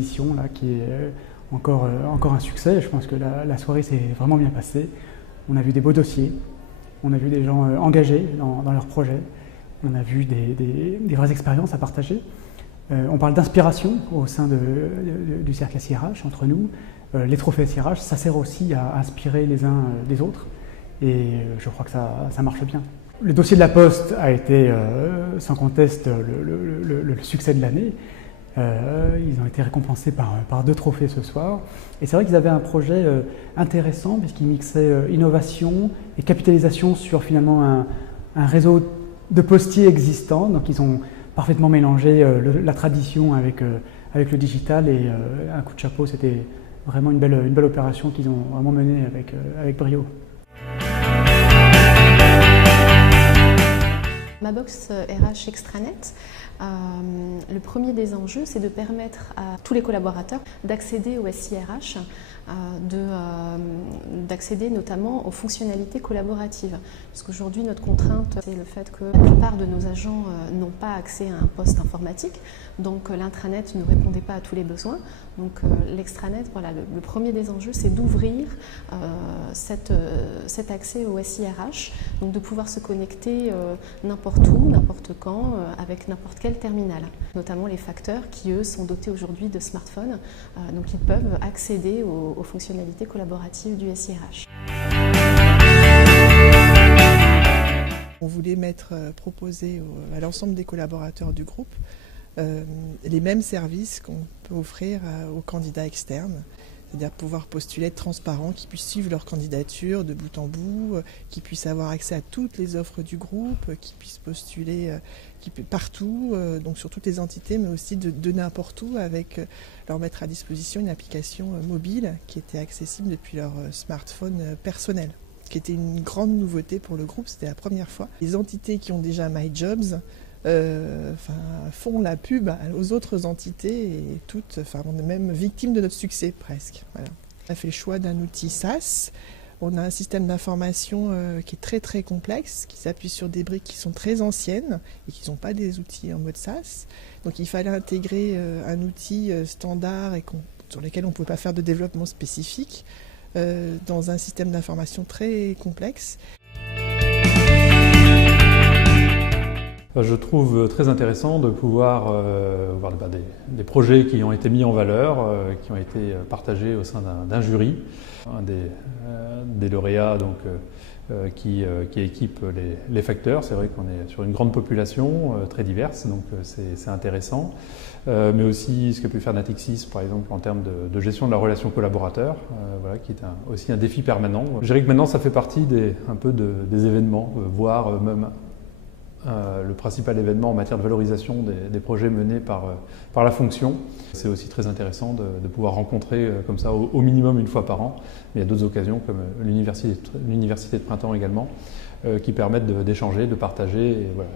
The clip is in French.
édition là, qui est encore un succès. Je pense que la soirée s'est vraiment bien passée. On a vu des beaux dossiers, on a vu des gens engagés dans leurs projets, on a vu des vraies expériences à partager. On parle d'inspiration au sein du cercle SIRH entre nous. Les trophées SIRH, ça sert aussi à inspirer les uns des autres et je crois que ça marche bien. Le dossier de la Poste a été sans conteste le succès de l'année. Ils ont été récompensés par 2 trophées ce soir. Et c'est vrai qu'ils avaient un projet intéressant puisqu'ils mixaient innovation et capitalisation sur finalement un réseau de postiers existants. Donc ils ont parfaitement mélangé la tradition avec le digital et un coup de chapeau, c'était vraiment une belle opération qu'ils ont vraiment menée avec brio. Mabox RH Extranet, le premier des enjeux, c'est de permettre à tous les collaborateurs d'accéder au SIRH, d'accéder notamment aux fonctionnalités collaboratives. Parce qu'aujourd'hui, notre contrainte, c'est le fait que la plupart de nos agents n'ont pas accès à un poste informatique, donc l'intranet ne répondait pas à tous les besoins. Donc l'extranet, voilà, le premier des enjeux, c'est d'ouvrir cet accès au SIRH, donc de pouvoir se connecter n'importe où, n'importe quand, avec n'importe quel terminal. Notamment les facteurs qui, eux, sont dotés aujourd'hui de smartphones, donc ils peuvent accéder aux fonctionnalités collaboratives du SIRH. On voulait proposer à l'ensemble des collaborateurs du groupe les mêmes services qu'on peut offrir aux candidats externes, c'est-à-dire pouvoir postuler, être transparent, qu'ils puissent suivre leur candidature de bout en bout, qu'ils puissent avoir accès à toutes les offres du groupe, qu'ils puissent postuler partout, donc sur toutes les entités, mais aussi de n'importe où, avec leur mettre à disposition une application mobile qui était accessible depuis leur smartphone personnel, qui était une grande nouveauté pour le groupe, c'était la première fois. Les entités qui ont déjà MyJobs font la pub aux autres entités et toutes, on est même victimes de notre succès presque. Voilà. On a fait le choix d'un outil SaaS. On a un système d'information qui est très très complexe, qui s'appuie sur des briques qui sont très anciennes et qui ne sont pas des outils en mode SaaS. Donc il fallait intégrer un outil standard et sur lequel on ne pouvait pas faire de développement spécifique dans un système d'information très complexe. Je trouve très intéressant de pouvoir voir des projets qui ont été mis en valeur, qui ont été partagés au sein d'un jury. Un des lauréats donc, qui équipe les facteurs. C'est vrai qu'on est sur une grande population très diverse, donc c'est intéressant. Mais aussi ce qu'a pu faire Natixis, par exemple, en termes de gestion de la relation collaborateur, voilà, qui est aussi un défi permanent. Je dirais que maintenant, ça fait partie un peu des événements, voire même le principal événement en matière de valorisation des projets menés par la fonction. C'est aussi très intéressant de pouvoir rencontrer comme ça au minimum une fois par an. Mais il y a d'autres occasions comme l'université de printemps également qui permettent d'échanger, de partager. Et voilà.